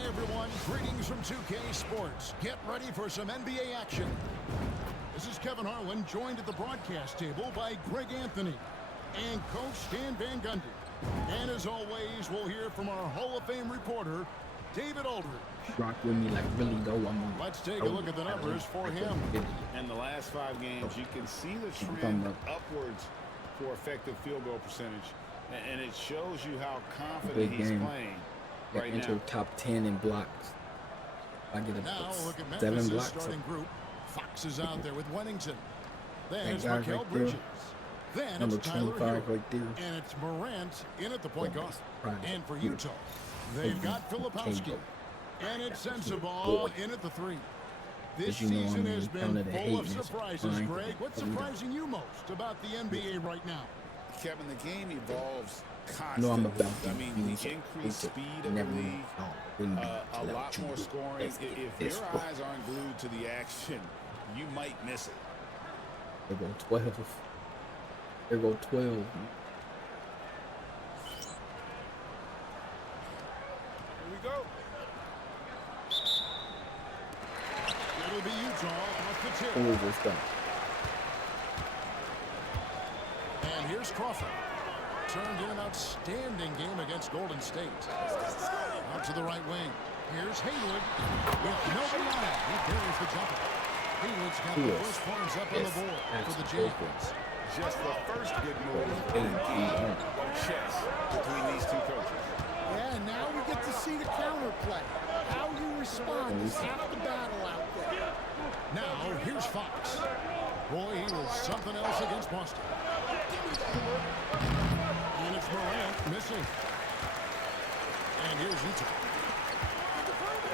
Hi, everyone. Greetings from 2K Sports. Get ready for some NBA action. This is Kevin Harlan, joined at the broadcast table by Greg Anthony and Coach Stan Van Gundy. And as always, we'll hear from our Hall of Fame reporter, David Aldridge. Rock with me like really go on me. Let's take a look at the numbers for him. In the last 5 games, you can see the trend upwards for effective field goal percentage. And it shows you how confident he's playing right now. Enter top 10 in blocks. I get Now look at 7 Memphis' blocks. starting group. Fox is out there with Wennington. Then That it's guy Mikal right there. Bridges. Then Number it's Tyler 25 Hero. right there. And it's Morant in at the point guard. Right. And for Utah, they've got Filipowski. And it's Sensabaugh in at the 3. This You know season I'm has in- been down to the full of hating. surprises, Fine. Greg. What's surprising you most about the NBA right now? Kevin, the game evolves constantly. No, I'm about I mean, the increased speed of the league, a lot more scoring. If your eyes aren't glued to the action, you might miss it. There go 12. There go 12. Here we go. It'll be Utah off the tip. Oh, what's that? And here's Crawford. Turned in an outstanding game against Golden State. Out to the right wing. Here's Haywood with nobody on it. He buries the jumper. Haywood's got the first points up on the board for the Jazz. Just the first good move in the game of chess between these two coaches. Yeah, and now we get to see the counterplay. How you respond is half the battle out there. Now, here's Fox. Boy, he was something else against Boston. And it's Morant missing. And here's Utah.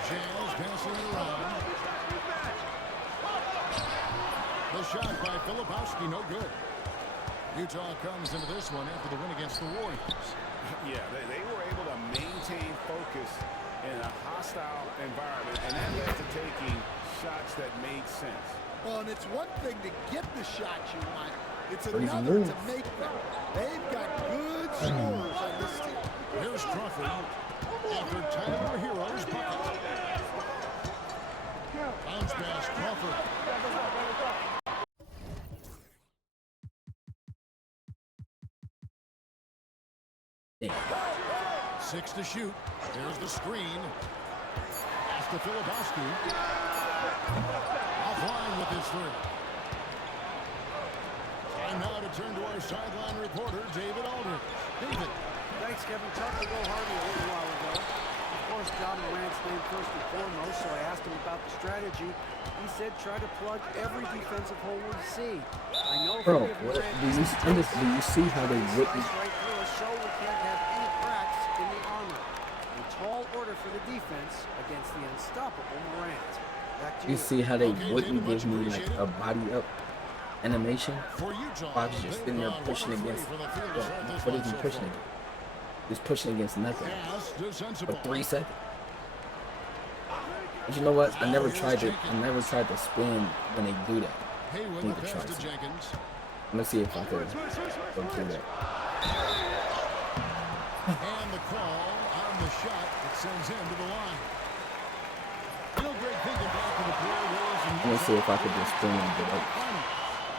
Jazz passing around. The shot by Filipowski, no good. Utah comes into this one after the win against the Warriors. Yeah, they were able to maintain focus in a hostile environment, and that led to taking shots that made sense. Well, and it's one thing to get the shots you want. It's Crazy another move. to make them. They've got good scorers on this team. Here's Crawford after Tyler Hero's bucket. Bounce pass, Crawford. Yeah. 6 to shoot. There's the screen. Pass to Filipowski. Offline with his 3. Time now to turn to our sideline reporter, David Aldridge. David. Thanks, Kevin. Talked to Will Harvey a little while ago. Of course, John Morant's name first and foremost, so I asked him about the strategy. He said try to plug every defensive hole we see. I know Bro, if what, Morant do you see how they wouldn't? right through us, so we can't have any cracks in the armor. A tall order for the defense against the unstoppable Morant. Back to You you. see how they Okay, wouldn't David, give me much like a body up animation? For Utah, Fox just sitting there they've pushing gone 1 against. for 3 for the field to start this What one is he so pushing far. against? He's pushing against nothing Pass to for Sensabaugh. 3 seconds. But you know what? I never tried to spin when they do that. Haywood, Need the to pass try to some. Jenkins. I'm gonna see if I could go through that. And the call on the shot that sends him to the line. You know, Greg, thinking back to the player wars and I'm gonna see if I could just spin and get up.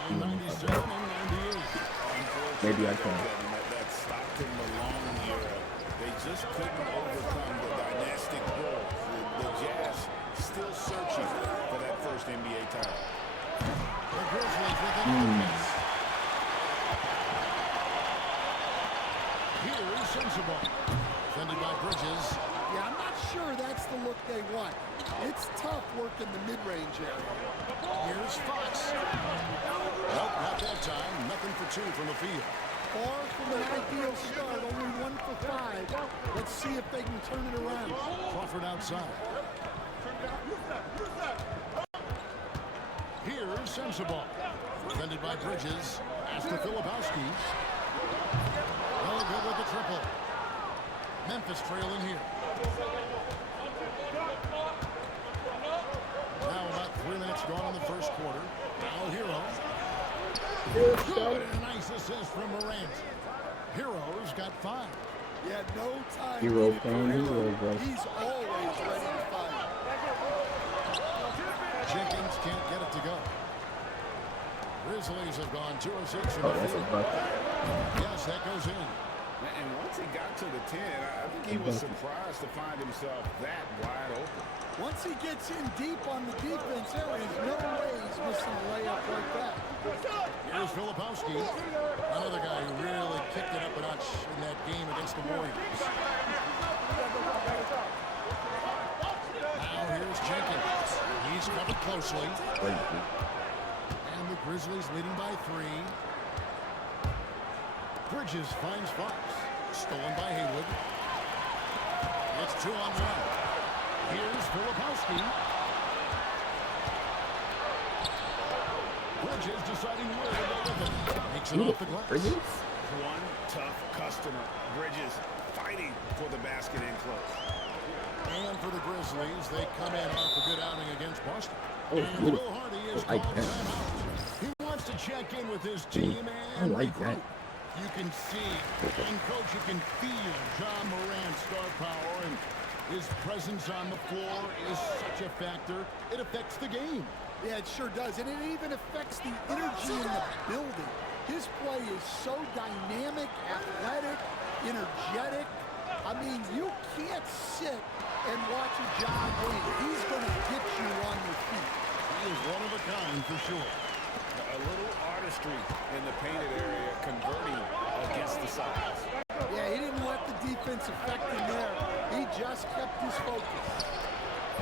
in 97 and 98. Maybe I can. That Stockton Malone era, they just couldn't overcome the dynastic role. The Jazz still searching for that first NBA title. The Grizzlies with an Here's Sensabaugh. Defended by Bridges. Yeah, I'm not sure that's the look they want. It's tough working the mid-range area. Here's Fox. Nope, not that time. Nothing for 2 from the field. Far from an ideal start, only 1 for 5. Let's see if they can turn it around. Crawford outside. Here's Sensabaugh. Defended by Bridges. Pass to Filipowski. No good with the triple. Memphis trailing here. Now about 3 minutes gone in the first quarter. Now Hero. Good, and a nice assist from Morant. Hero's got 5. Yeah, no time. Hero needed playing for hero, him. bro. He's always ready to fight. Jenkins can't get it to go. Grizzlies have gone 2 of 6 from Oh, the that's a field. bucket. Yes, that goes in. And once he got to the 10, I think he was surprised to find himself that wide open. Once he gets in deep on the defense, there is no way he's missing a layup like that. Here's Filipowski, another guy who really kicked it up a notch in that game against the Warriors. Now here's Jenkins. He's covered closely. And the Grizzlies leading by 3. Bridges finds Fox. Stolen by Haywood. It's 2 on 1. Here's Filipowski. Bridges deciding where to go with it. Takes it off the glass. Bridges? One tough customer. Bridges fighting for the basket in close. And for the Grizzlies, they come in off a good outing against Boston. Oh, And beautiful. Will Hardy is I like called that. timeout. He wants to check in with his team I and like regroup. that. You can see, and coach, you can feel John Morant's star power, and his presence on the floor is such a factor. It affects the game. Yeah, it sure does. And it even affects the energy in the building. His play is so dynamic, athletic, energetic. I mean, you can't sit and watch a John win. He's going to get you on your feet. He is one of a kind for sure. A little artistry in the painted area, converting against the size. Yeah, he didn't let the defense affect him there. He just kept his focus.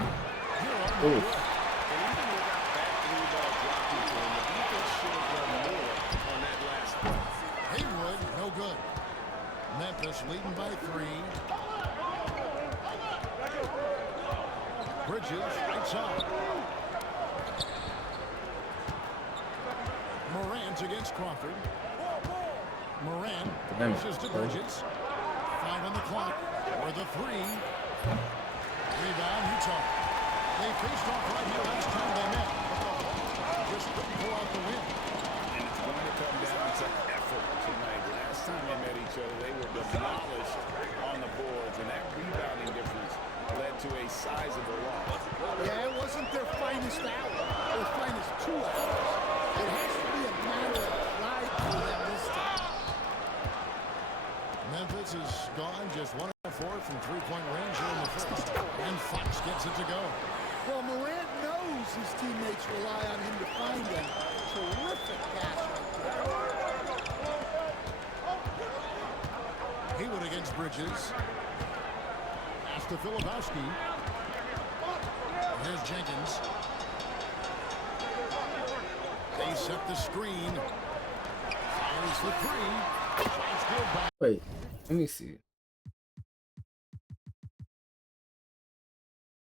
Oh. And even without that three-ball dropping to him, the defense should have done more on that last play. Haywood, no good. Memphis leading by 3. Bridges, right side. Morant against Crawford. Morant pushes to Bridges. 5 on the clock. For the 3. Rebound, Utah. They faced off right here last time they met. But just couldn't pull out the win. And it's going to come down to effort tonight. Last time they met each other, they were demolished on the boards, and that rebounding difference led to a sizable loss. Yeah, it wasn't their finest hour, their finest 2 hours. It has to be a matter of pride for them this time. Memphis is gone just 1 of 4 from 3-point range here in the first. And Fox gets it to go. Well, Morant knows his teammates rely on him to find them. Terrific pass right there. Haywood against Bridges. Pass to Filipowski. Here's Jenkins. They set the screen. Fires for 3. Shots good by. Wait, let me see.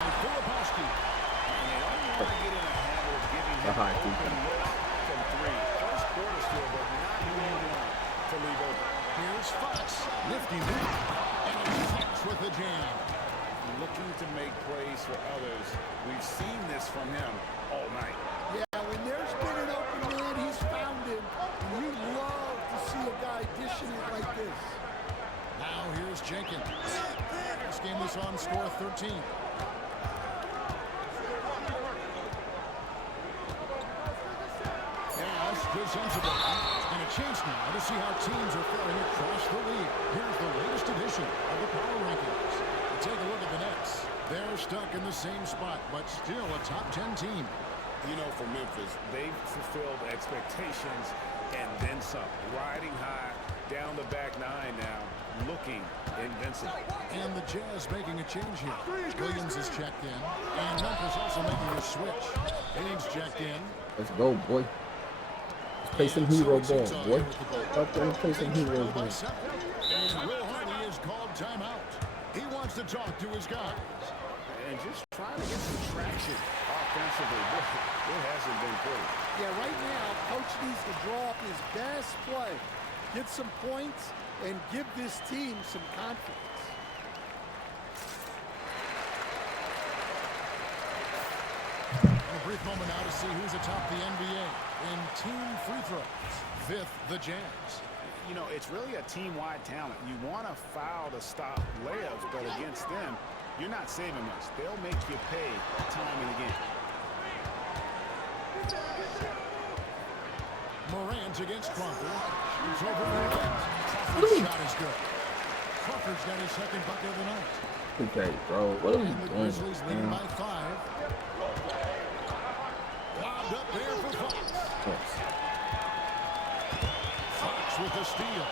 Filipowski. And they don't want to get in a habit of giving him high open defense. looks from 3. First quarter still, but not moving on to leave open. Here's Fox. Lifting it. And Fox with the jam. Looking to make plays for others. We've seen this from him all night. Yeah, when there's been an open man, he's found him. And you love to see a guy dishing it like this. Now here's Jenkins. This game we saw him score 13. Pass to Sensible. And a chance now to see how teams are faring across the league. Here's the latest edition of the Power Rankings. Take a look at the Nets. They're stuck in the same spot, but still a top 10 team. You know, for Memphis, they've fulfilled expectations and then some. Riding high down the back 9 now, looking invincible. And the Jazz making a change here. Williams is checked in. And Memphis also making a switch. Haynes checked in. Let's go, boy. Let's play some hero ball, boy. Up there and play some hero ball. And Will Hardy is called timeout. He wants to talk to his guys. And just trying to get some traction offensively. It hasn't been pretty. Yeah, right now, coach needs to draw up his best play, get some points, and give this team some confidence. A brief moment now to see who's atop the NBA in team free throws. 5th, the Jazz. you know, it's really a team-wide talent. You want to foul to stop layups, but against them, you're not saving much. They'll make you pay time and again. Morant against Crawford. Shoots over Morant. Crawford's shot is good. Crawford's got his second bucket of the night. Okay, bro. What are we And the doing? Grizzlies leading by 5. Lobbed up there for Fox. Fox with the steal.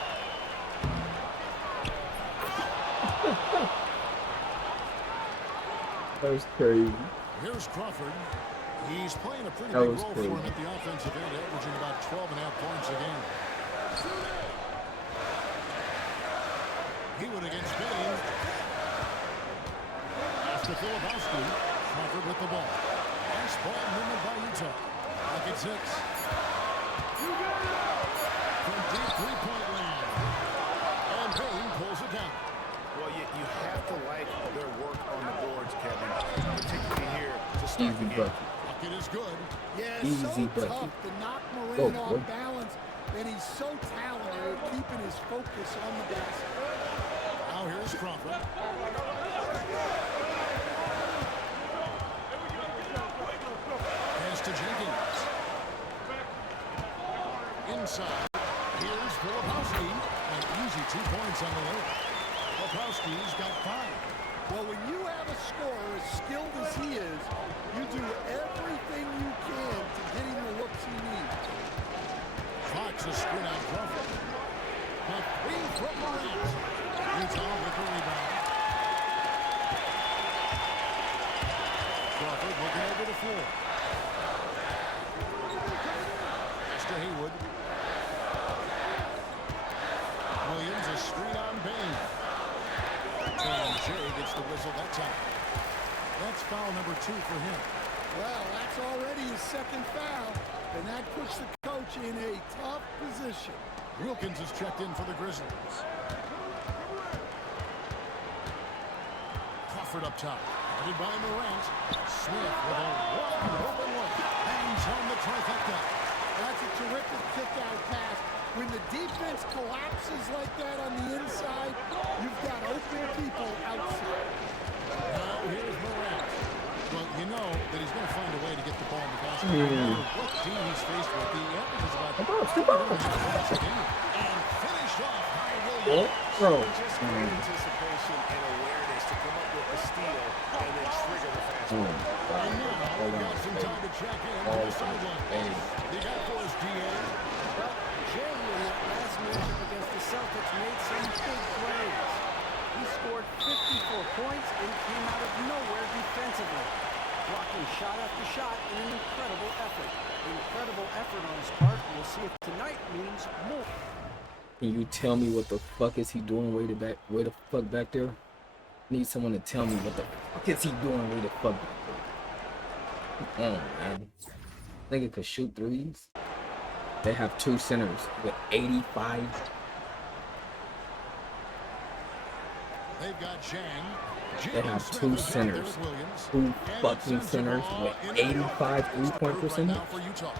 That was crazy. Here's Crawford. He's playing a pretty That big was role crazy. for him at the offensive end, averaging about 12.5 points a game. He went against Bain. Pass to Filipowski. Crawford with the ball. Nice ball movement by Utah. Back at 6. From deep three-point land. And Bain pulls it down. Well, you have to like their work on the boards, Kevin, particularly here to start Easy the game. bucket. Bucket is good. Yeah, Easy so bucket. tough to knock Morant Go, off boy. balance, and he's so talented at keeping his focus on the basket. Now here's Crawford. Pass to Jenkins. Inside. Here's Filipowski. An easy 2 points on the way. Filipowski's got 5. Well, when you have a scorer as skilled as he is, you do everything you can to get him the looks he needs. Fox is screen on Crawford. The 3 from Morant. Utah with the rebound. Crawford looking over the floor. Pass to Haywood. Williams a screen on Bain. And Jay gets the whistle that time. That's foul number 2 for him. Well, that's already his second foul, and that puts the coach in a tough position. Wilkins is checked in for the Grizzlies. Crawford up top. Guarded by Morant. Smith with a wide open look. Hangs on the trifecta. That's a terrific kick-out pass. When the defense collapses like that on the inside, you've got open people outside. Now here's Morant. Well, you know that he's going to find a way to get the ball in the basket. No matter what team he's faced with, the average is about 2 points a game. And finished off by Williams. Bro. Just great anticipation and awareness to come up with the steal and then trigger the fast break. And now we've got some time to check in on the sideline. You got for us, DA. Well, Jay in that last matchup against the Celtics made some big plays. He scored 54 points and came out of nowhere defensively, blocking shot after shot in an incredible effort. Incredible effort on his part. We'll see if tonight means more. Can you tell me what the fuck is he doing way the fuck back there? Need someone to tell me what the fuck is he doing way the fuck back there. Come on, man. Nigga could shoot threes. They have 2 centers with 85. They've got Chang. They have 2 centers. 2 fucking centers with 85 3-point percentage. Now for Utah.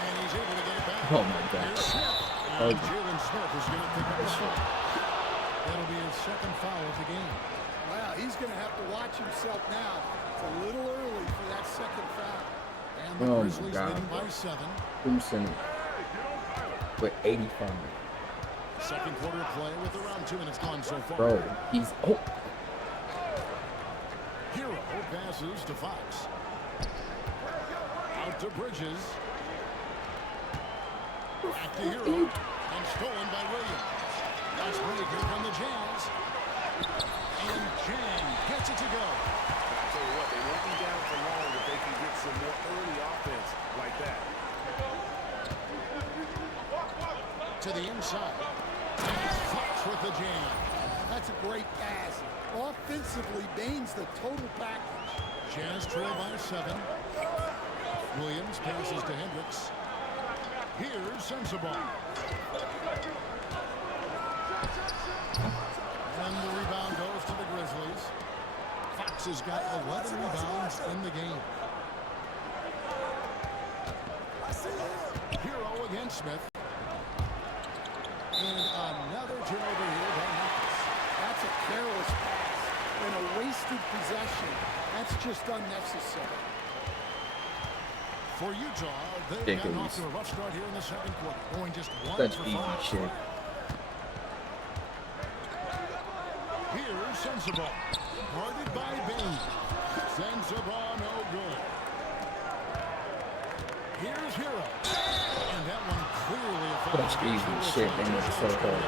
And he's able to get it back. Oh my god. And Jalen Smith is going to pick up the shot. That'll be his second foul of the game. Wow, he's going to have to watch himself now. It's a little early for that second foul. And the Oh my Grizzlies God. leading by 7. 2 centers with 85. Second quarter of play with around 2 minutes gone so far. Bro, he's Hero passes to Fox. Out to Bridges. Back to Hero. And stolen by Williams. Nice break here from the Jazz. And Chang gets it to go. I'll tell you what, they won't be down for long if they can get some more early offense like that. To the inside. And Fox with the jam. That's a great pass. Offensively, Bain's the total package. Jazz trail by 7. Williams passes to Hendricks. Here's Sensabaugh. And the rebound goes to the Grizzlies. Fox has got 11 rebounds in the game. Smith. And another turnover here by Memphis. That's a careless pass and a wasted possession. That's just unnecessary. For Utah, they've gotten off to a rough start here in the second quarter, going just 1 Such for easy 5. shit. Here's Sensabaugh, guarded by Bain. Sensabaugh, no good. Here's Hero, and that one clearly a foul. Such easy shit, man. So hard.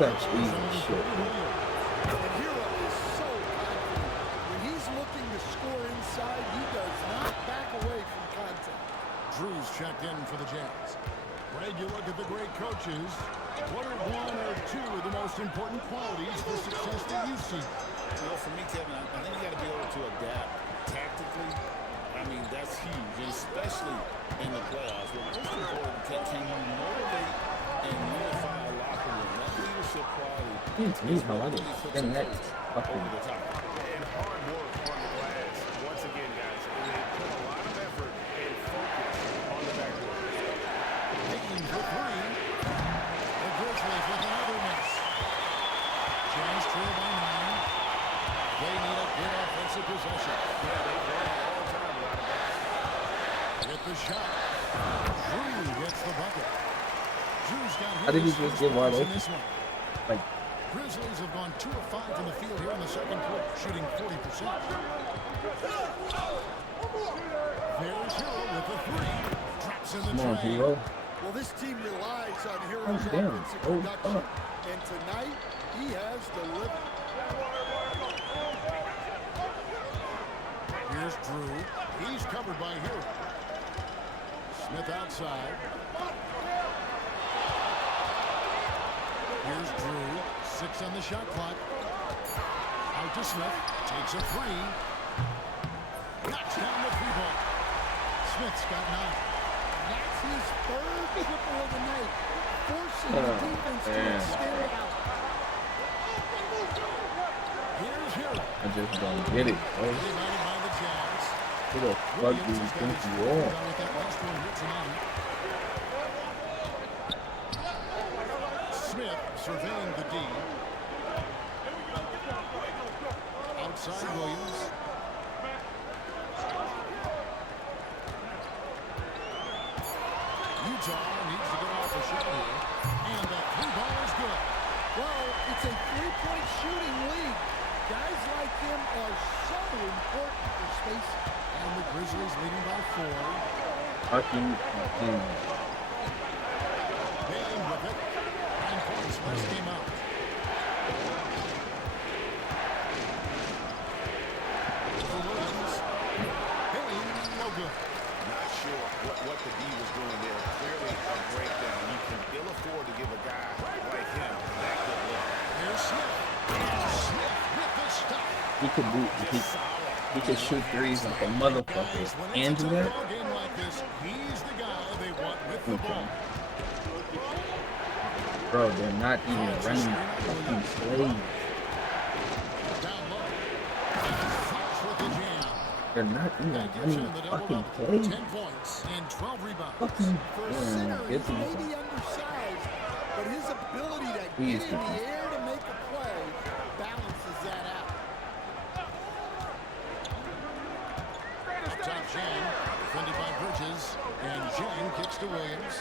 Such easy shit. And Hero is so confident. When he's looking to score inside, he does not back away from contact. Drew's checked in for the Jazz. Greg, you look at the great coaches. What are 1 or 2 of the most important qualities for success that you see? Well, for me, Kevin, I think you got to be able to adapt tactically. I mean, that's huge, and especially in the playoffs. But most important, can you motivate and unify a locker room? That leadership quality He's how I did. Then that fucking. over the top. And hard work on the glass. Once again, guys, and they put a lot of effort and focus on the backboard. Taking for 3. The Grizzlies with another miss. Jazz trail by 9. They need a good offensive possession. Yeah, they've run all the time without a bucket. Hit the shot. Drew gets the bucket. Drew's got How did he his just first get wide points in open? this one. Like, Grizzlies have gone 2 of 5 from the field here in the second quarter, shooting 40%. There's Hero with the 3. Drops in the come on, tray. Hero. Well, this team relies on Hero's Oh, damn. offensive Oh, production. fuck. And tonight, he has delivered. Here's Drew. He's covered by Hero. Smith outside. Here's Drew. 6 on the shot clock. Out to Smith. Takes a 3. Knocks down the 3 ball. Smith's got 9. That's his 3rd triple of the night, forcing the defense to man. extend out. Here's Hero. I just don't get it, bro. Rebounded by the Jazz. Who the fuck do Williams you has got think his you fourth are? rebound with that last one here tonight. Smith surveying the D. Outside Williams. Utah needs to get off a shot here. And that 3 ball is good. Well, it's a 3-point shooting lead. Guys like him are so important for spacing. And the Grizzlies leading by 4. Fucking. Bain with it. 9 points last game out. For Williams. Bain, no good. Not sure what the D was doing there. Clearly a breakdown. You can ill afford to give a guy like him that good look. Here's Smith. Smith with the stop. He could do. He could shoot threes like a motherfucker and do that. Ball game like this, he's the guy they want with the Okay. ball. Bro, they're not even running fucking plays. Down low. Fox with the jam. They're not even That gives running him the double fucking double. plays. 10 points and 12 rebounds. Fucking For a damn, center, get he them. may be undersized, but his ability to He's get in the air to make a play balances that out. Up top, Jan, defended by Bridges, and Jan kicks to Williams.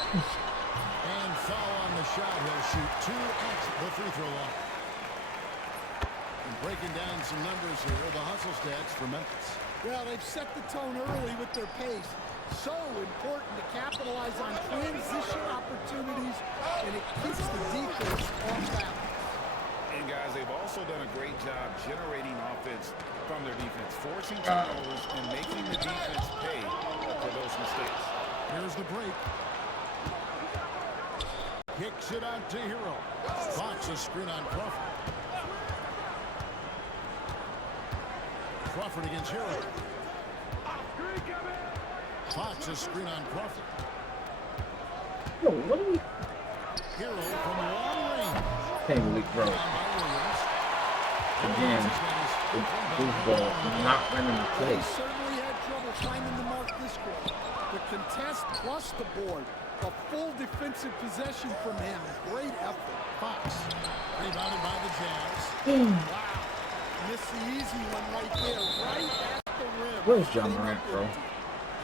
And foul on the shot. He'll shoot 2 at the free throw line. And breaking down some numbers here, the hustle stats for Memphis. Well, they've set the tone early with their pace. So important to capitalize on transition opportunities, and it keeps the defense off balance. And guys, they've also done a great job generating offense from their defense, forcing turnovers and making the defense pay for those mistakes. Here's the break. Kicks it out to Hero. Fox a screen on Crawford. Crawford against Hero. Fox a screen on Crawford. Yo, what are we? Hero from long range. Can't believe, bro. Down by Williams. Again. Williams has got his This ball not running the play. He certainly had trouble finding the mark this quarter. The contest plus the board. A full defensive possession from him. Great effort. Fox, rebounded by the Jazz. Wow. Missed the easy one right there. Right at the rim. Where's John Morant, bro?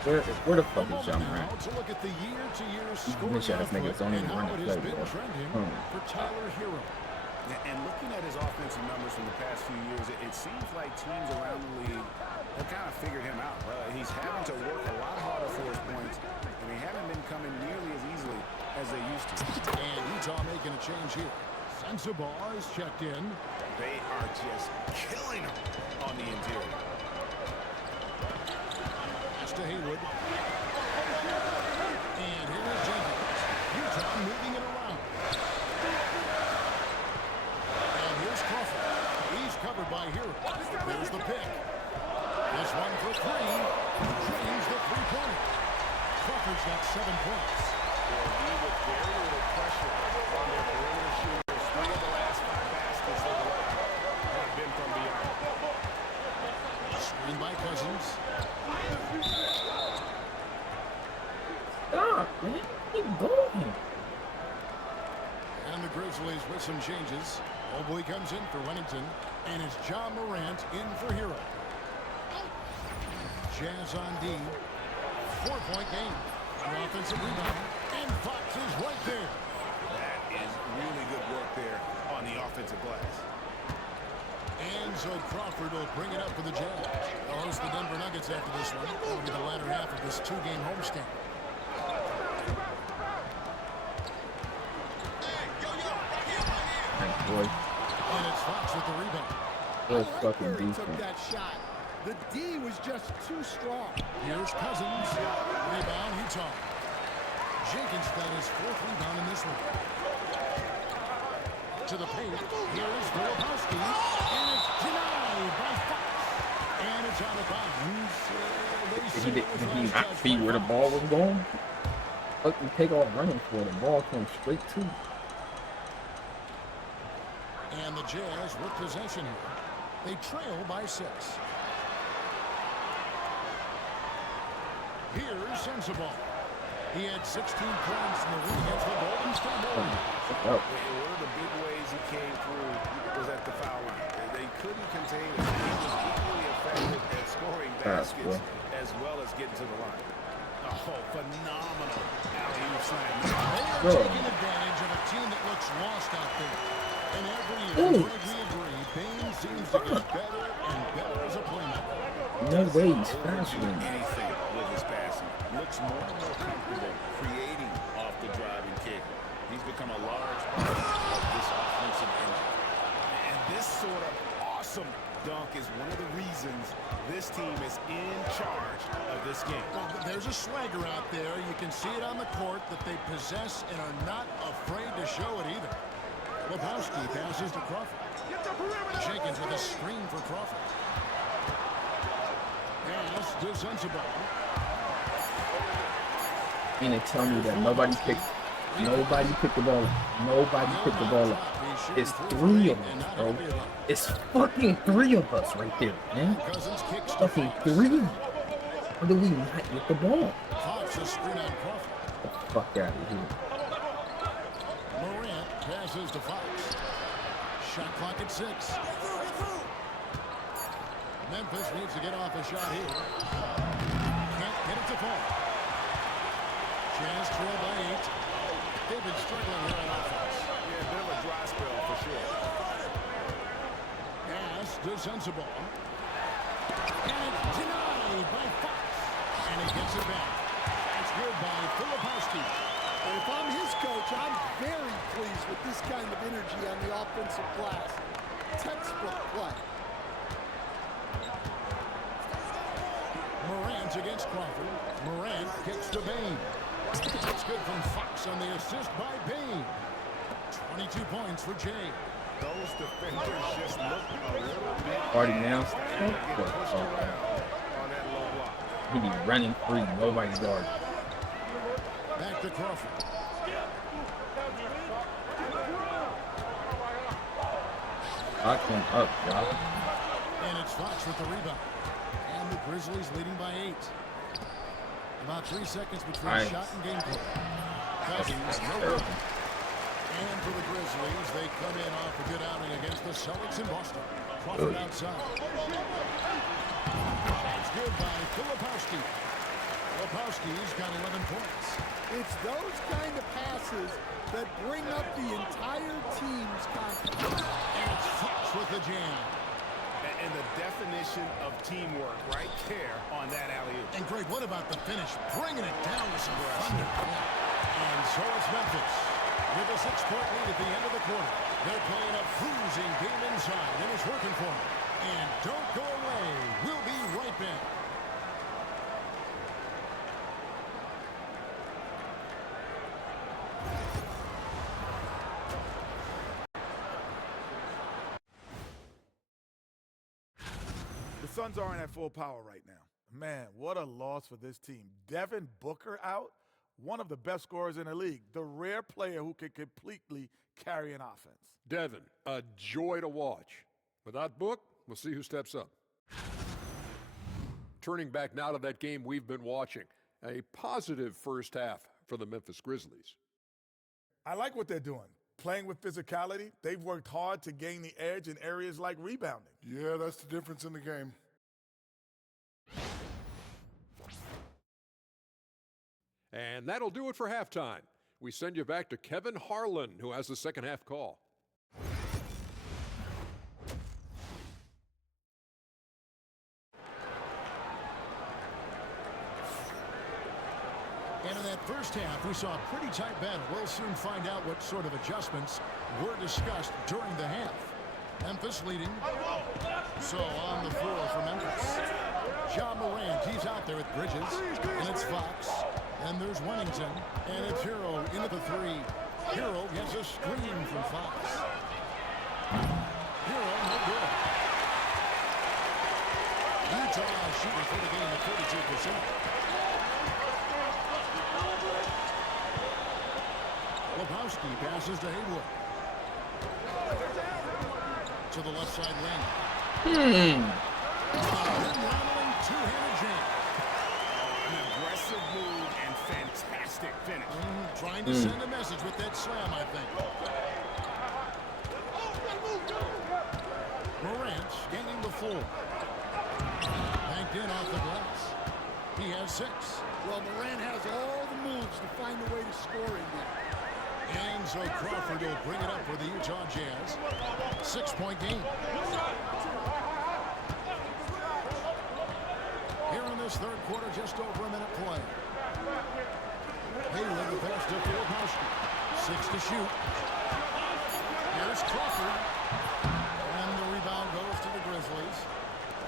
Where the fuck is John Now Morant? to look at the year-to-year He scoring wish I was making his output own and run how to it has play, been bro. trending for Tyler Hero. And looking at his offensive numbers from the past few years, it seems like teams around the league have kind of figured him out. He's having to work a lot harder for his points, and they haven't been coming nearly as easily as they used to. And Utah making a change here. Sensabaugh is checked in. They are just killing him on the interior. Pass to Haywood. And here is Jenkins. Utah moving it around. And here's Crawford. He's covered by Hero. There's the pick. This one for three. Drains the three-pointer. Crawford's got 7 points. They'll be with very little pressure on their perimeter shooters. 3 of the last 5 baskets they've allowed have been from beyond. Screen by Cousins. Stop, man. Keep going. And the Grizzlies with some changes. Mobley comes in for Wennington. And it's John Morant in for Hero. Jazz on D. 4-point game. An offensive rebound. And Fox is right there. That is really good work there on the offensive glass. And so Crawford will bring it up for the Jazz. They'll host the Denver Nuggets after this one. That'll be the latter half of this 2-game homestand. Thanks, boy. And it's Fox with the rebound. Good Where fucking he took defense. that shot. The D was just too strong. Here's Cousins. Rebound, Utah. Jenkins got his 4th rebound in this one. To the paint. Here is Filipowski. And it's denied by Fox. And it's out of bounds. Did he not see where the ball was going? Fuck, you take off running for the ball comes straight to you. And the Jazz with possession here. They trail by 6. Here's Sensabaugh. He had 16 points in the win against the Golden State Warriors. Oh, One of the big ways he came through was at the foul line. They couldn't contain him. He was equally effective at scoring baskets as well as getting to the line. Oh, phenomenal alley-oop slam. They are taking advantage of a team that looks lost out there. And every year, Greg, we agree, Bain seems to get better and better as a playmaker. no way he's faster than me. Anything with his passing. Looks more and more comfortable creating off the driving kick. He's become a large part of this offensive engine. And this sort of awesome dunk is one of the reasons this team is in charge of this game. Well, there's a swagger out there. You can see it on the court that they possess and are not afraid to show it either. Lebowski passes to Crawford. Jenkins with a screen for Crawford. Pass to Sensabaugh. And they tell me that nobody picked the ball up. Nobody picked the ball up. It's 3 of us, bro. It's fucking 3 of us right there, man. Cousins kicks to Fucking Fox. 3. How do we not get the ball? Fox a screen on Crawford. Get the fuck out of here. Morant passes to Fox. Shot clock at 6. Memphis needs to get off a shot here. Can't get it to fall. Jazz trail by 8. They've been struggling here on offense. Yeah, a bit of a dry spell for sure. Pass to Sensabaugh. And it's denied by Fox. And he gets it back. That's good by Filipowski. If I'm his coach, I'm very pleased with this kind of energy on the offensive glass. Textbook play. Morant against Crawford. Morant kicks to Bain. That's good from Fox on the assist by Bain. 22 points for Jay. Those defenders just look a little bit Already now. pushed around on that low block. He be running free. Nobody's guard. Back to Crawford. I come up, y'all. And Fox with the rebound. And the Grizzlies leading by 8. About 3 seconds between shot and game play. Cousins, no good. And for the Grizzlies, they come in off a good outing against the Celtics in Boston. Crawford outside. That's good by Filipowski. Filipowski's got 11 points. It's those kind of passes that bring up the entire team's confidence. And it's Fox with the jam. And the definition of teamwork right there on that alley-oop. And Greg, what about the finish? Bringing it down with some thunder. Yeah. And so it's Memphis with a 6-point lead at the end of the quarter. They're playing a bruising game inside, and it's working for them. And don't go away. We'll be right back. The Suns aren't at full power right now. Man, what a loss for this team. Devin Booker out, one of the best scorers in the league, the rare player who can completely carry an offense. Devin, a joy to watch. Without Book, we'll see who steps up. Turning back now to that game we've been watching. A positive first half for the Memphis Grizzlies. I like what they're doing. Playing with physicality, they've worked hard to gain the edge in areas like rebounding. Yeah, that's the difference in the game. And that'll do it for halftime. We send you back to Kevin Harlan, who has the second half call. And in that first half, we saw a pretty tight battle. We'll soon find out what sort of adjustments were discussed during the half. Memphis leading. So on the floor for Memphis. John Morant, he's out there with Bridges. And it's Fox. And there's Wennington. And it's Hero into the three. Hero gets a screen from Fox. Hero, no good. Utah shooting for the game at 32%. Lebowski passes to Haywood. To the left side wing. Rattling two-handed jam. An aggressive move and fantastic finish. Trying to send a message with that slam, I think. Morant gaining the floor. Banked in off the glass. He has 6. Well, Morant has all the moves to find a way to score in there. And so Crawford will bring it up for the Utah Jazz. 6-point game. Here in this third quarter, just over a minute play. Haywood the pass to Filipowski. 6 to shoot. Here's Crawford. And the rebound goes to the Grizzlies.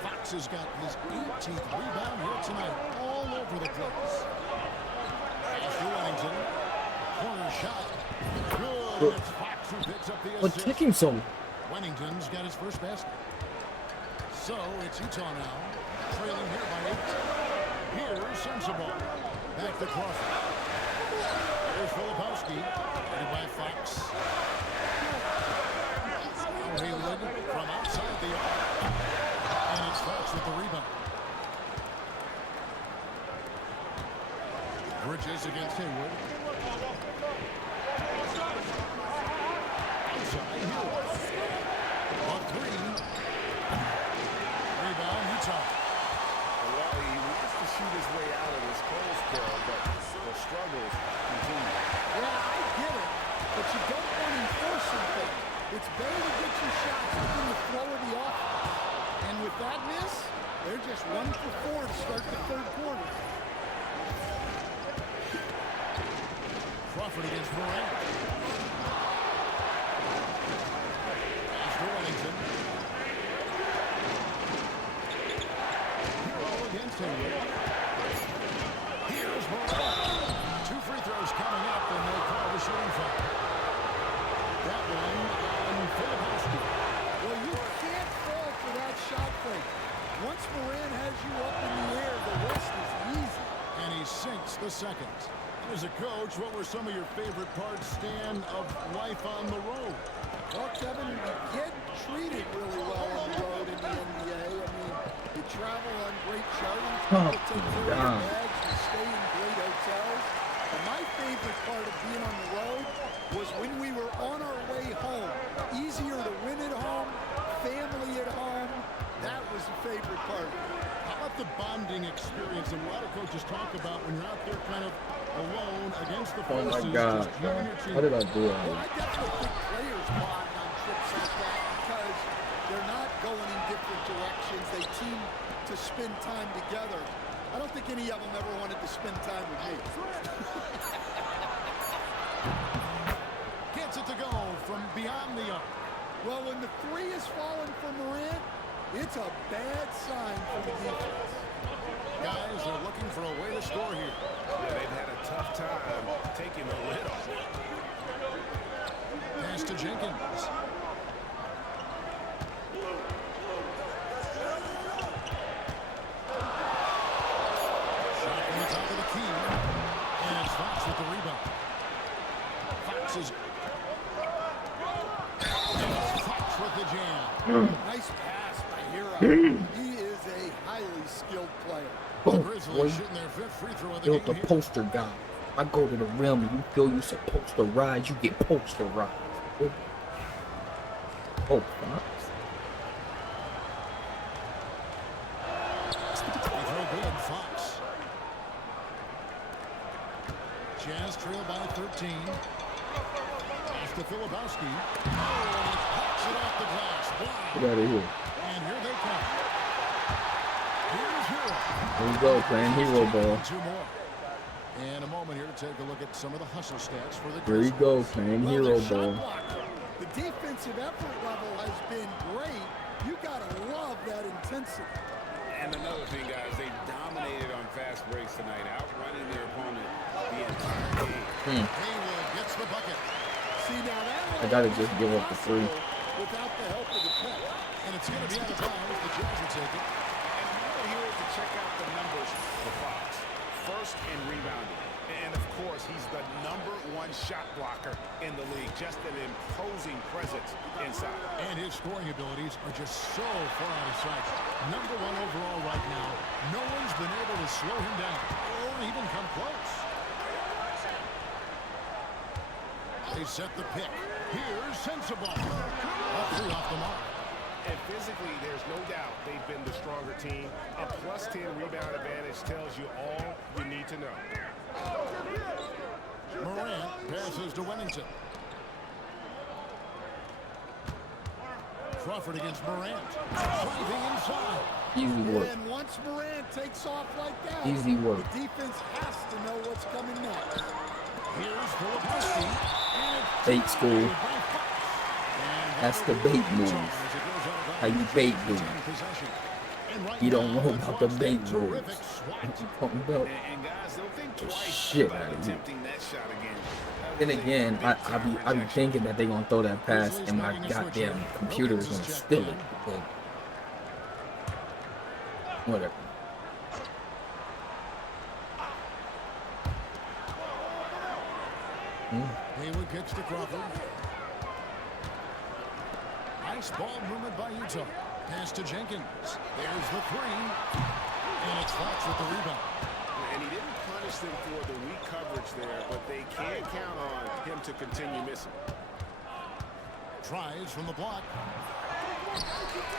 Fox has got his 18th rebound here tonight. All over the place. Pass to Wennington. Corner shot. Good. It's Fox who picks up the assist. What took him so? Wennington's got his first basket. So it's Utah now, trailing here by 8. Here's Sensible. Back to Crawford. Here's Filipowski. Headed by Fox. Now Haywood from outside the arc. And it's Fox with the rebound. Bridges against Haywood. Outside Haywood. On 3. Rebound Utah. Well, he wants to shoot his way out of this cold spell, but the struggles continue. Yeah, I get it, but you don't want to enforce something. It's better to get your shots within the flow of the offense. And with that miss, they're just 1 for 4 to start the third quarter. Crawford against Morant. Pass to Wellington. Hero against Haywood. Here's Morant. 2 free throws coming up, and they call the shooting foul. That one on Filipowski. Well, you can't fall for that shot fake. Once Morant has you up in the air, the rest is easy. And he sinks the second. As a coach, what were some of your favorite parts, Stan, of life on the road? Well, Kevin, you get treated really well on the road in the NBA. I mean, travel on great charters. Oh, People take care of their bags and stay in great hotels. And my favorite part of being on the road was when we were on our way home. Easier to win at home, family at home. That was the favorite part. How about the bonding experience that a lot of coaches talk about when you're out there kind of alone against the Oh forces? my God. Just you and your team. What did I do? Well, I definitely think players bond on trips like that because they're not going in different directions. They team to spend time together. I don't think any of them ever wanted to spend time with me. Gets it to go from beyond the arc. Well, when the three is falling for Morant, it's a bad sign for the defense. Guys are looking for a way to score here. Yeah, they've had a tough time taking the lid off. Pass to Jenkins. Shot from the top of the key. And it's Fox with the rebound. Fox is... And it's Fox with the jam. Nice pass by Hero. He is a highly skilled player. The Boom, Grizzlies boy. shooting their fifth free throw of the Built game the here. poster guy. I go to the rim and you feel you're supposed to rise, you get posterized. Oh, Fox. Free throw good, Fox. Jazz trail by 13. Pass to Filibowski. Oh, and he pops it off the glass. Get Wow. out of here. And here they come. Here's Hero. There you go, playing hero ball. Two more. And a moment here to take a look at some of the hustle stats for the There you Grizzlies. go, playing Well, hero their shot ball. blocker, the defensive effort level has been great. You got to love that intensity. And another thing, guys, they dominated on fast breaks tonight, outrunning their opponent the entire game. Haywood gets the bucket. See, now that I gotta just give up the three. without the help of the pick. And it's going to be out of bounds. The Jazz will take it. And remember here to check out the numbers for Fox. First in rebounding. And, of course, he's the #1 shot blocker in the league. Just an imposing presence inside. And his scoring abilities are just so far out of sight. #1 overall right now. No one's been able to slow him down or even come close. They set the pick. Here's Sensabaugh. All three off the mark. And physically, there's no doubt they've been the stronger team. A +10 rebound advantage tells you all you need to know. Morant passes to Wennington. Crawford against Morant. Driving inside. Easy work. And once Morant takes off like that, Easy work. the defense has to know what's coming next. Here's Filipowski. And it's Bait school. by Fox. And That's the bait move. How you bait dude. You don't know about the bait moves. What you talking about? And guys, they'll think twice Shit about out of you. attempting that shot again. Then again, I be thinking that they gonna throw that pass and my goddamn computer is gonna steal it. But whatever. Haywood kicks to Crawford. Nice ball movement by Utah. Pass to Jenkins. There's the three. And it's Fox with the rebound. And he didn't punish them for the weak coverage there, but they can count on him to continue missing. Tries from the block.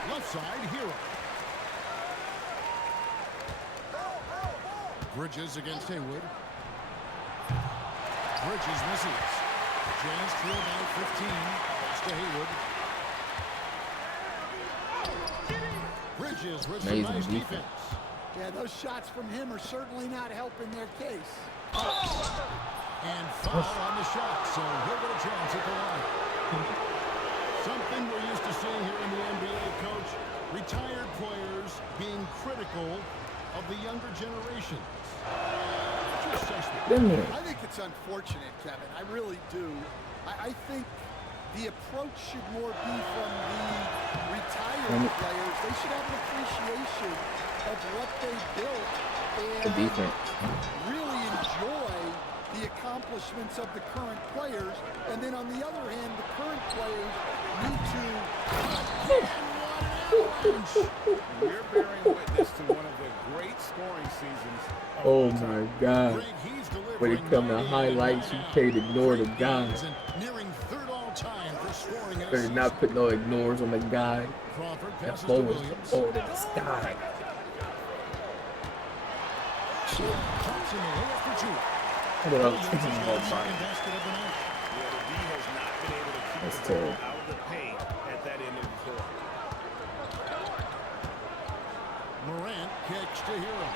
Left side, Hero. Bridges against Haywood. Bridges misses. Jazz trail by 15. Pass to Haywood. Bridges with some Amazing nice defense. defense. Yeah, those shots from him are certainly not helping their case. And foul on the shot, so he'll get a chance at the line. Something we're used to seeing here in the NBA, Coach. Retired players being critical of the younger generation. What's your assessment? Been there. I think it's unfortunate, Kevin. I really do. I think the approach should more be from the retired players. They should have an appreciation of what they built The and defense. really enjoy the accomplishments of the current players. And then on the other hand, the current players need to... We're bearing witness to one of the great scoring seasons of Oh all time. my God. Greg, he's When it come to 98 highlights, you right now. can't ignore the Great guy. games and nearing third all-time for scoring in a Better season. not put no ignores on the guy. Crawford That passes to ball was Williams. over the sky. Shit. Thompson the layup for two. What else? Williams has got the second basket of the night. Yeah, the D has not been able to keep That's the ball terrible. out of the paint at that end of the floor. Morant kicks to Hero.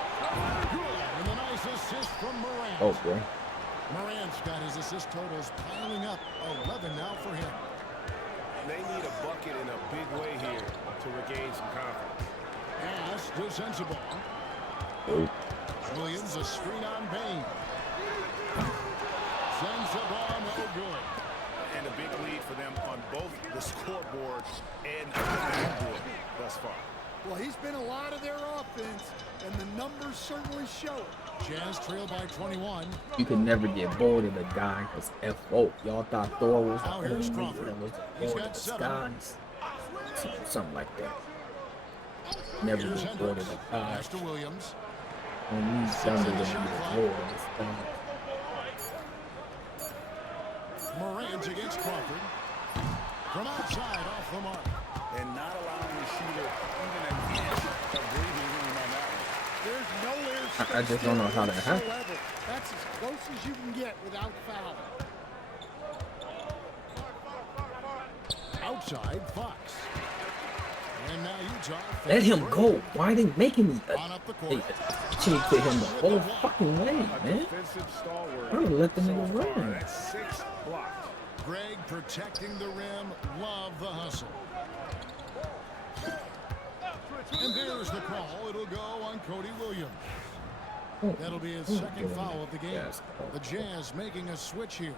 Good. And a nice assist from Morant. Oh, boy. Morant's got his assist totals piling up. 11 now for him. They need a bucket in a big way here to regain some confidence. Pass to Sensible. Oh. Williams a screen on Bain. Sensible no good. And a big lead for them on both the scoreboard and the backboard thus far. Well, he's been a lot of their offense, and the numbers certainly show it. Jazz trail by 21. You can never get bored of the guy because F.O. Y'all thought Thor was the Now only here's nigga Crawford. that was He's the board got of the 7. skies. Something like that. Never Here's get bored of Hendricks. the guy. Pass to Williams. Only somebody that be the board of the skies. Morant against Crawford. From outside off the mark. And not allowing the shooter even an inch of breathing room on that one. There's no I just don't know how that happened. whatsoever. That's as close as you can get without foul. Outside Fox. And now Utah. Let him go. Why are they making me? On up the court. Hey, should have put him the whole fucking way, A man. defensive stalwart. I would have let the so nigga far. run. That's 6 blocks. Greg protecting the rim. Love the hustle. And there's the call. It'll go on Cody Williams. That'll be his second foul of the game. The Jazz making a switch here.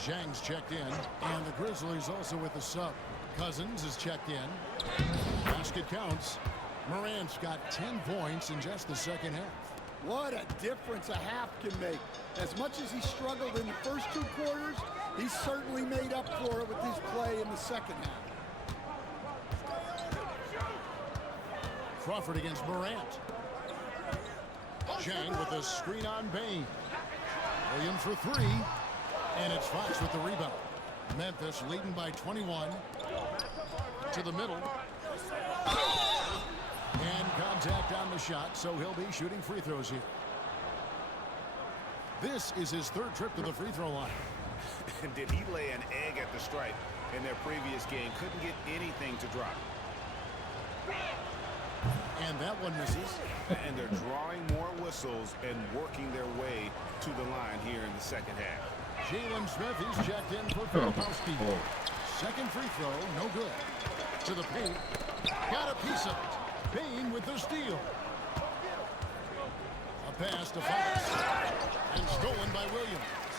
Zhang's checked in, and the Grizzlies also with the sub. Cousins is checked in. Basket counts. Morant's got 10 points in just the second half. What a difference a half can make. As much as he struggled in the first 2 quarters, he certainly made up for it with his play in the second half. Crawford against Morant. Zhang with a screen on Bain. Williams for 3. And it's Fox with the rebound. Memphis leading by 21. To the middle. And contact on the shot, so he'll be shooting free throws here. This is his 3rd trip to the free throw line. And did he lay an egg at the stripe in their previous game? Couldn't get anything to drop. And that one misses. And they're drawing more whistles and working their way to the line here in the second half. Jalen Smith, he's checked in for Filipowski. Second free throw, no good. To the paint. Got a piece of it. Bain with the steal. A pass to Fox. And stolen by Williams.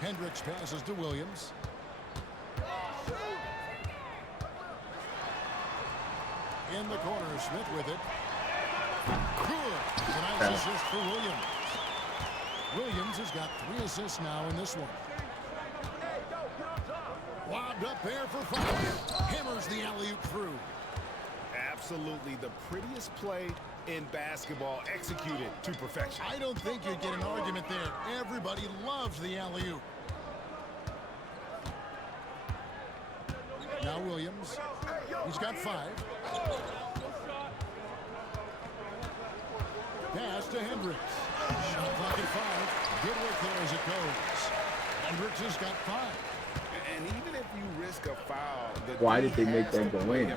Hendricks passes to Williams. In the corner, Smith with it. Good. Tonight's assist for Williams. Williams has got 3 assists now in this one. Lobbed up there for Fox. Hammers the alley-oop through. Absolutely the prettiest play in basketball, executed to perfection. I don't think you'd get an argument there. Everybody loves the alley-oop. Now Williams. He's got 5. Pass to Hendricks. Shot clock at 5. Good work there as it goes. Hendricks has got 5. And even if you risk a foul, Why did they make that go in?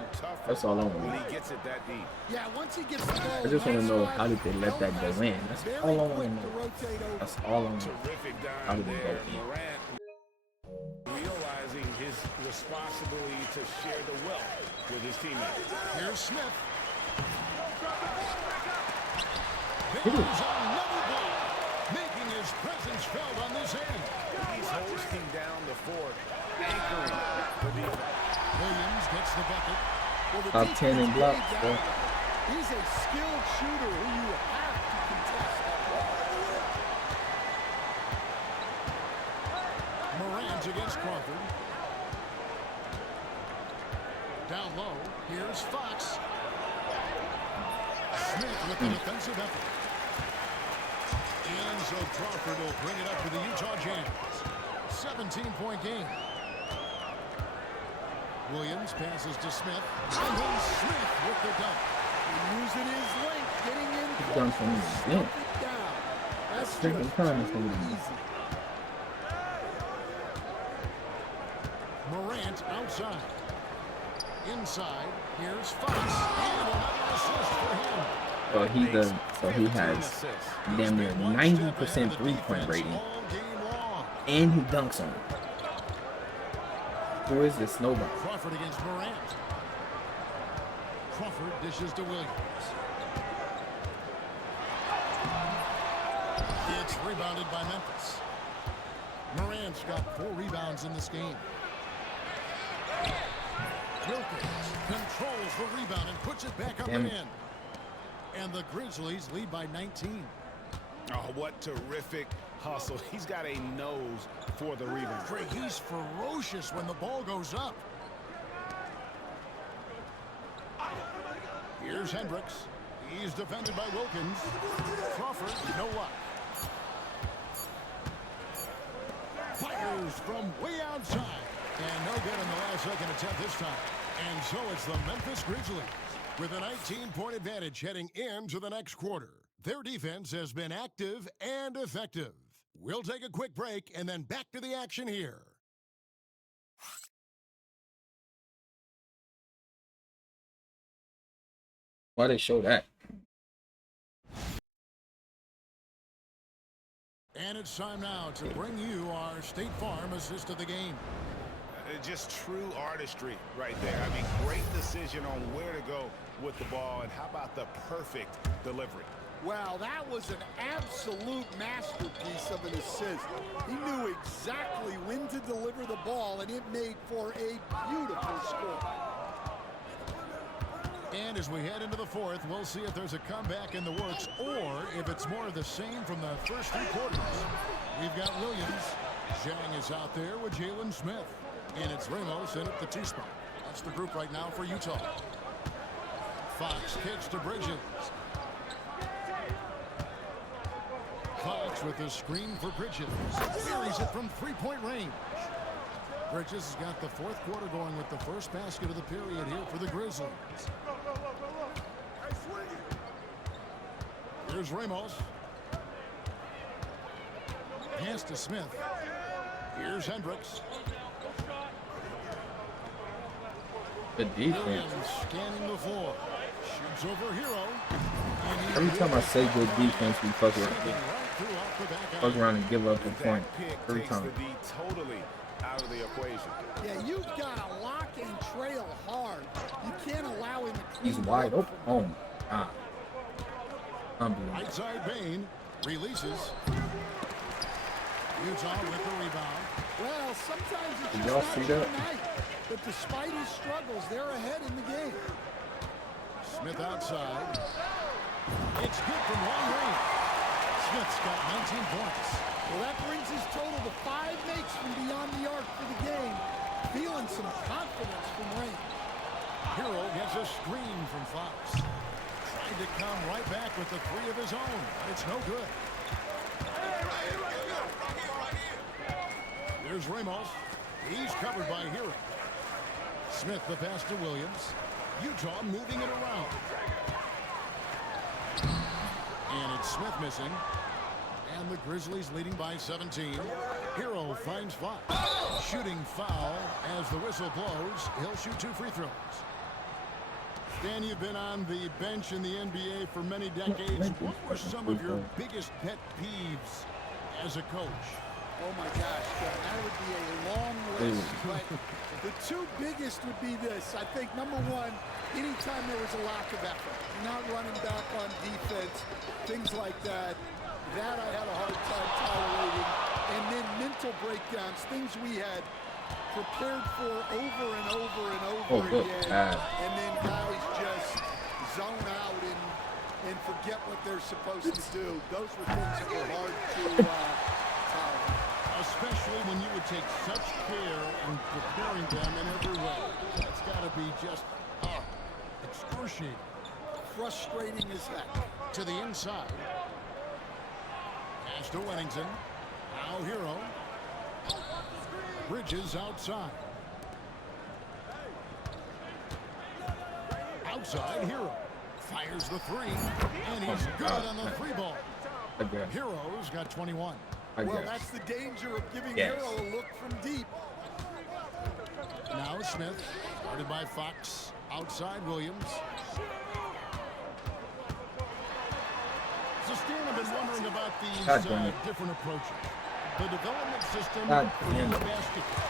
That's all I want to when know. he gets it that deep. Yeah, once he gets the ball, I just want to nice know spot, how did they let that go in? That's very all I want quick to to know. rotate over. That's all I want to know. Terrific How dime did he go there. in? Morant realizing his responsibility to share the wealth with his teammates. Here's Smith. Hit it. Baines on another ball, making his presence felt on this end. He's hosting down the fort, anchoring the defense. Williams gets the bucket. Well, the Top 10 in defense blocks, made bro. that. He's a skilled shooter who you have to contest that ball. Morant against Crawford. Down low, here's Fox. Smith with the defensive effort. And so Crawford will bring it up for the Utah Jazz. 17-point game. Williams passes to Smith. And then Smith with the dunk. Using his length, getting in. Dunk from his bench. That's Freaking time is gonna be easy. Morant outside. Inside, here's Fox. And another assist for him. So he has damn near 90% three-point rating, All game long. and he dunks on it. Who is this snowball? Crawford against Morant. Crawford dishes to Williams. It's rebounded by Memphis. Morant's got 4 rebounds in this game. Wilkins controls the rebound and puts it back up and in. And the Grizzlies lead by 19. Oh, what terrific hustle. He's got a nose for the rebound. Craig, he's ferocious when the ball goes up. Here's Hendricks. He's defended by Wilkins. Crawford, no luck. Fires from way outside. And no good in the last second attempt this time. And so it's the Memphis Grizzlies with a 19-point advantage heading into the next quarter. Their defense has been active and effective. We'll take a quick break and then back to the action here. Why they show that? And it's time now to bring you our State Farm assist of the game. Just true artistry right there. I mean, great decision on where to go with the ball, and how about the perfect delivery? Well, that was an absolute masterpiece of an assist. He knew exactly when to deliver the ball, and it made for a beautiful score. And as we head into the fourth, we'll see if there's a comeback in the works or if it's more of the same from the first 3 quarters. We've got Williams. Zhang is out there with Jalen Smith. And it's Ramos in at the 2 spot. That's the group right now for Utah. Fox kicks to Bridges. Fox with a screen for Bridges. Buries it from 3-point range. Bridges has got the 4th quarter going with the first basket of the period here for the Grizzlies. Here's Ramos. Pass to Smith. Here's Hendricks. Good defense. Williams scanning the floor. Shoots over Hero. Every time I say good defense, we fuck around and give up a point. Every time. The D totally out of the equation. Yeah, you've got to lock and trail hard. You can't allow him to He's wide open. Oh my God. Unbelievable. Right side Bain releases. Utah with the rebound. Well, sometimes it's Did just y'all not see your that? night. But despite his struggles, they're ahead in the game. Smith outside. It's good from long range. Smith's got 19 points. Well, that brings his total to 5 makes from beyond the arc for the game. Feeling some confidence from range. Hero gets a screen from Fox. Trying to come right back with the 3 of his own. It's no good. Here's Ramos. He's covered by Hero. Smith the pass to Williams. Utah moving it around. And it's Smith missing. And the Grizzlies leading by 17. Hero finds Fox. Shooting foul as the whistle blows. He'll shoot 2 free throws. Dan, you've been on the bench in the NBA for many decades. What were some of your biggest pet peeves as a coach? Oh my gosh, Kevin, that would be a long list. But the 2 biggest would be this. I think number 1, anytime there was a lack of effort, not running back on defense, things like that, that I had a hard time tolerating. And then mental breakdowns, things we had prepared for over and over and over again. And then guys just zone out and forget what they're supposed to do. Those were things that were hard to tolerate. A Especially when you would take such care in preparing them in every way. It's got to be just excruciating. Frustrating as heck. To the inside. Pass to Wennington. Now Hero. Bridges outside. Outside Hero. Fires the three. And he's good on the three ball. Hero's got 21. Well, that's the danger of giving Hero a look from deep. Now Smith. Guarded by Fox. Outside Williams. So Stan, I've been wondering about these different approaches. The development system for basketball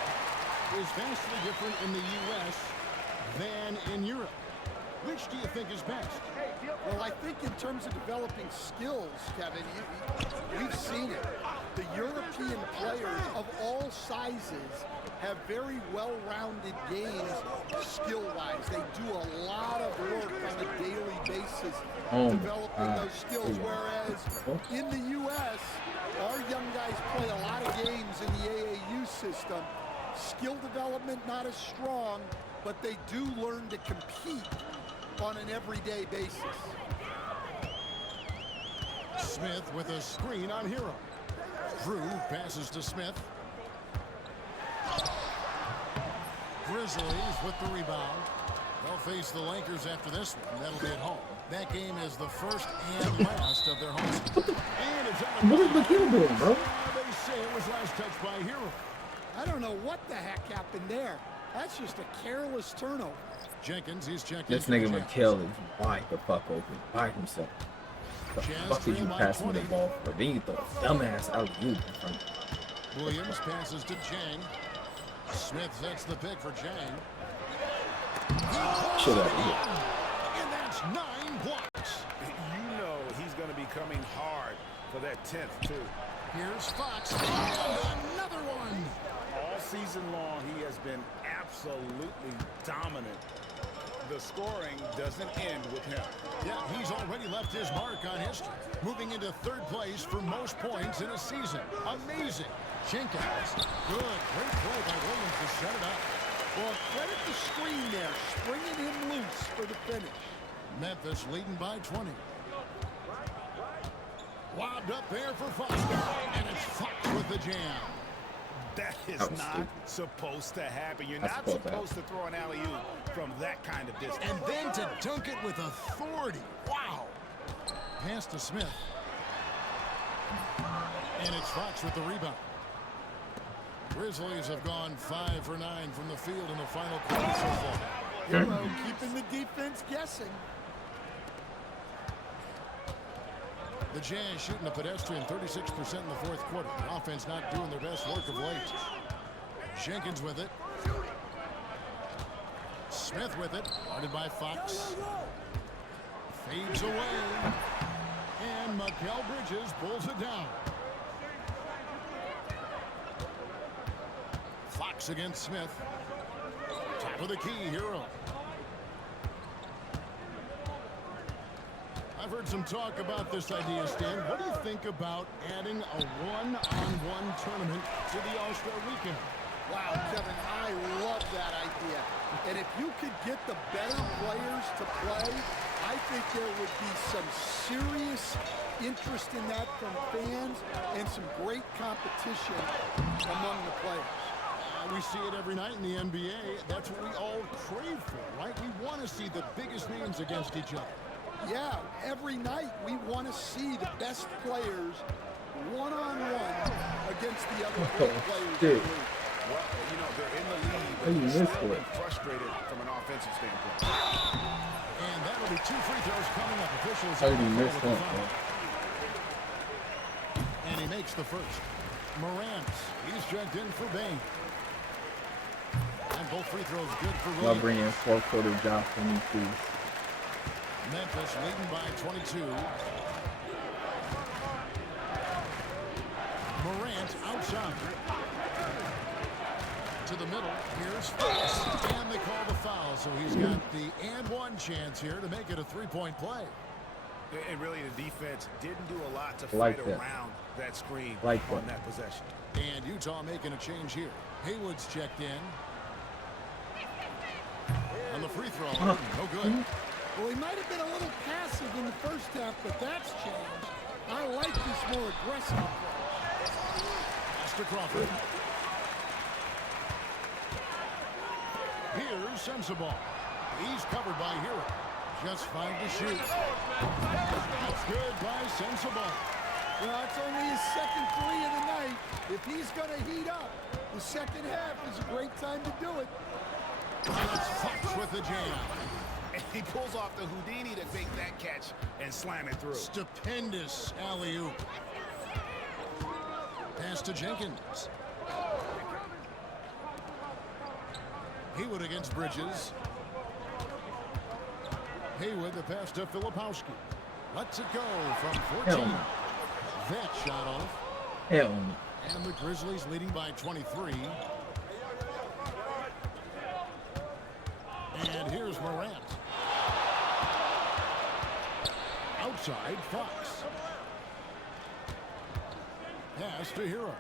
is vastly different in the U.S. than in Europe. Which do you think is best? Well, I think in terms of developing skills, Kevin, we've seen it. The European players of all sizes have very well-rounded games skill-wise. They do a lot of work on a daily basis developing those skills, whereas in the U.S., our young guys play a lot of games in the AAU system. Skill development not as strong, but they do learn to compete on an everyday basis. Smith with a screen on Hero. Drew passes to Smith. Grizzlies with the rebound. They'll face the Lakers after this one. That'll be at home. That game is the first and last of their home season. And it's out of what is McHale doing, bro? They say it was last touched by Hero. I don't know what the heck happened there. That's just a careless turnover. Jenkins, he's checking. This nigga McHale is wide the fuck open by himself. The fuck did you pass me the ball for? Then you throw a dumbass out of you. Williams passes to Chang. Smith sets the pick for Chang. Shut up. And that's 9 blocks. You know he's going to be coming hard for that 10th, too. Here's Fox. And another one. All season long, he has been absolutely dominant. The scoring doesn't end with him. Yeah, he's already left his mark on history, moving into 3rd place for most points in a season. Amazing. Jenkins. Good. Great play by Williams to set it up. Well, credit the screen there, springing him loose for the finish. Memphis leading by 20. Lobbed up there for Fox. And it's Fox with the jam. That is not supposed to happen. You're not supposed to throw an alley-oop from that kind of distance. And then to dunk it with authority. Wow. Pass to Smith. And it's Fox with the rebound. Grizzlies have gone 5 for 9 from the field in the final quarter so far. Hero keeping the defense guessing. The Jazz shooting a pedestrian 36% in the 4th quarter. The offense not doing their best work of late. Jenkins with it. Smith with it. Guarded by Fox. Fades away. And Mikal Bridges pulls it down. Fox against Smith. Top of the key, Hero. I've heard some talk about this idea, Stan. What do you think about adding a one-on-one tournament to the All-Star Weekend? Wow, Kevin, I love that idea. And if you could get the better players to play, I think there would be some serious interest in that from fans and some great competition among the players. We see it every night in the NBA. That's what we all crave for, right? We want to see the biggest names against each other. Yeah, every night we want to see the best players one-on-one against the other great players in the league. Well, you know, they're in the lead, but they're frustrated from an offensive standpoint. And that'll be 2 free throws coming up. Officials. How did he miss that? And he makes the first. Morant, he's checked in for Bain. And both free throws good for Williams. I'll bring in 4th quarter job for me, please. Memphis leading by 22. Morant outside. To the middle. Here's Fox. And they call the foul. So he's got the and one chance here to make it a 3-point play. And really, the defense didn't do a lot to Like fight that. around that screen Like on that. that possession. And Utah making a change here. Haywood's checked in. On the free throw, no good. Well, he might have been a little passive in the first half, but that's changed. I like this more aggressive approach. Pass to Crawford. Here's Sensabaugh. He's covered by Hero. Just 5 to shoot. That's good by Sensabaugh. Well, it's only his second three of the night. If he's going to heat up, the second half is a great time to do it. That's Fox with the jam. And he pulls off the Houdini to fake that catch and slam it through. Stupendous alley-oop. Pass to Jenkins. Haywood against Bridges. Haywood, the pass to Filipowski. Lets it go from 14. Hell no. That shot off. Hell no. And the Grizzlies leading by 23. And here's Morant. Outside, Fox. Pass to Hero.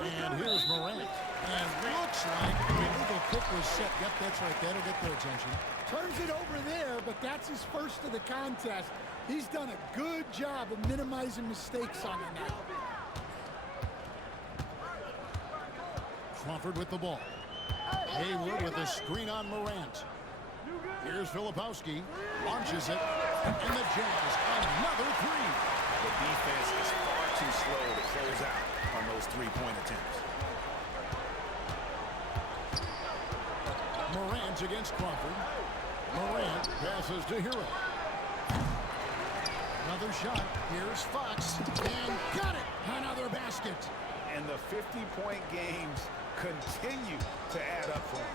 And here's Morant. And looks like the illegal kick was set. Yep, that's right. That'll get their attention. Turns it over there, but that's his first of the contest. He's done a good job of minimizing mistakes on the night. Crawford with the ball. Haywood with a screen on Morant. Here's Filipowski. Launches it. And the Jazz, another three. The defense is far too slow to close out on those three-point attempts. Morant against Crawford. Morant passes to Hero. Another shot. Here's Fox. And got it. Another basket. And the 50-point games continue to add up for him.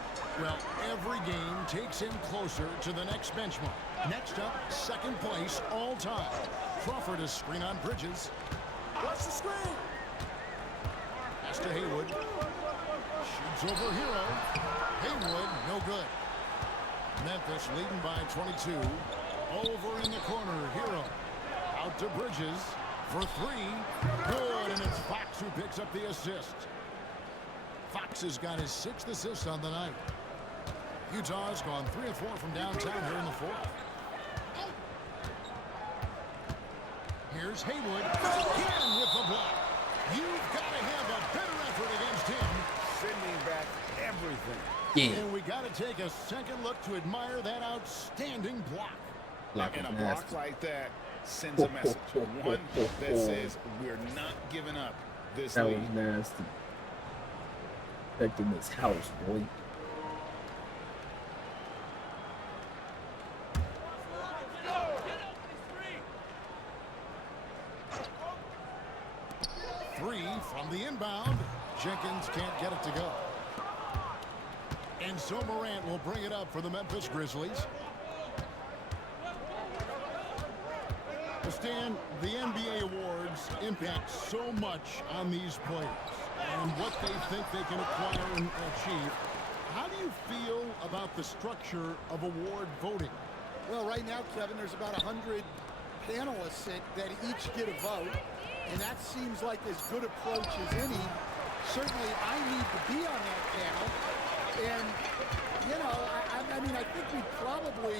Well, every game takes him closer to the next benchmark. Next up, second place all time. Crawford is screen on Bridges. Watch the screen. Pass to Haywood. Shoots over Hero. Haywood, no good. Memphis leading by 22. Over in the corner, Hero. Out to Bridges for three. Good, and it's Fox who picks up the assist. Fox has got his 6th assist on the night. Utah's gone 3 of 4 from downtown here in the fourth. Here's Haywood again with the block. You've got to have a better effort against him. Sending back everything. Yeah. And we got to take a second look to admire that outstanding block. Block And is a block nasty. like that sends a message. One that says we're not giving up this That was lead. nasty. Affecting this house, boy. Three from the inbound. Jenkins can't get it to go. And so Morant will bring it up for the Memphis Grizzlies. Stan, the NBA awards impact so much on these players and what they think they can acquire and achieve. How do you feel about the structure of award voting? Well, right now, Kevin, there's about 100 panelists that each get a vote, and that seems like as good approach as any. Certainly, I need to be on that panel, and, you know, I mean, I think we'd probably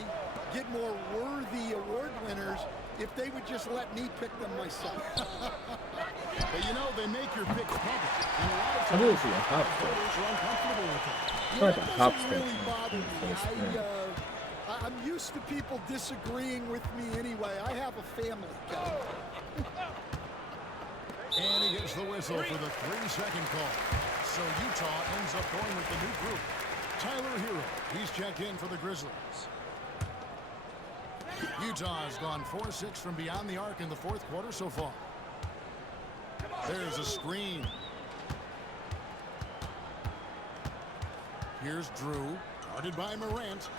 get more worthy award winners if they would just let me pick them myself. But, you know, they make your picks public, and a lot of I do times see a hop step. voters are uncomfortable with it. Yeah, Like that a hop doesn't step really in bother the me. first round. I'm used to people disagreeing with me anyway. I have a family, Kevin. And he gets the whistle for the 3-second call. So Utah ends up going with the new group. Tyler Hero, he's checked in for the Grizzlies. Utah has gone 4-6 from beyond the arc in the fourth quarter so far. There's a screen. Here's Drew, guarded by Morant.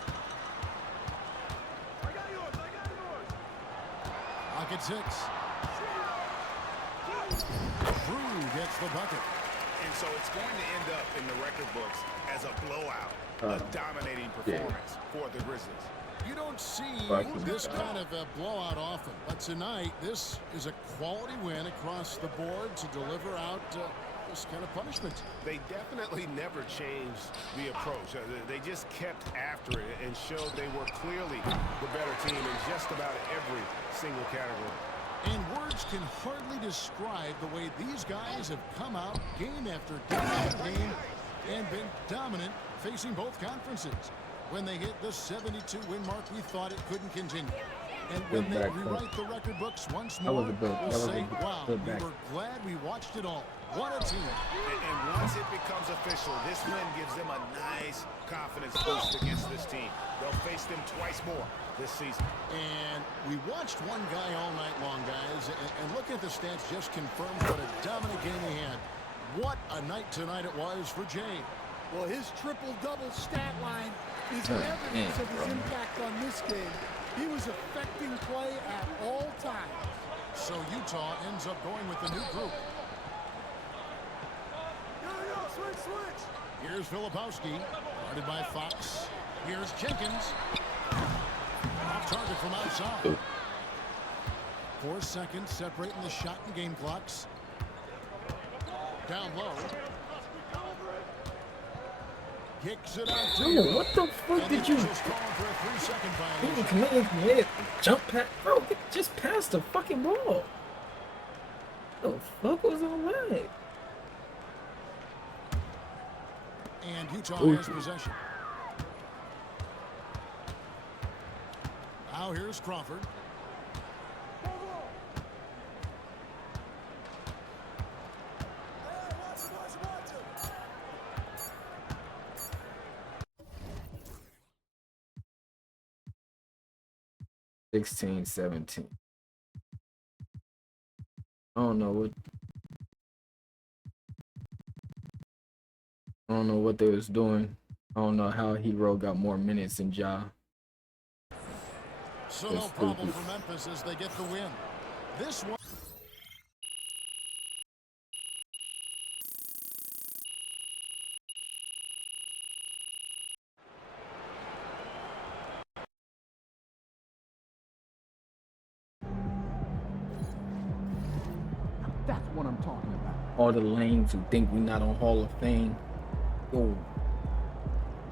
Pocket 6. Drew gets the bucket. And so it's going to end up in the record books as a blowout, a dominating performance for the Grizzlies. You don't see Fucking this God. kind of a blowout often, but tonight this is a quality win across the board to deliver out this kind of punishment. They definitely never changed the approach. They just kept after it and showed they were clearly the better team in just about every single category. And words can hardly describe the way these guys have come out game after game after game and been dominant facing both conferences. When they hit the 72-win mark, we thought it couldn't continue. And when they rewrite the record books once more, we'll say, wow, we were glad we watched it all. What a team. And once it becomes official, this win gives them a nice confidence boost against this team. They'll face them twice more this season. And we watched one guy all night long, guys, and looking at the stats just confirms what a dominant game he had. What a night tonight it was for Jay. Well, his triple-double stat line is evidence of his impact on this game. He was affecting play at all times. So Utah ends up going with the new group. Here's Filipowski, guarded by Fox. Here's Jenkins. Off target from outside. 4 seconds separating the shot and game clocks. Down low. Kicks it out to Bro, what the fuck did you? Command, jump past, bro. Just pass the fucking ball. What the fuck was all that? And Utah has possession. Now here's Crawford. $16, $17. I don't know what they was doing. I don't know how Hero got more minutes than Ja. So no problem for Memphis as they get the win. This one. That's what I'm talking about. All the lanes who think we're not on Hall of Fame. Yo,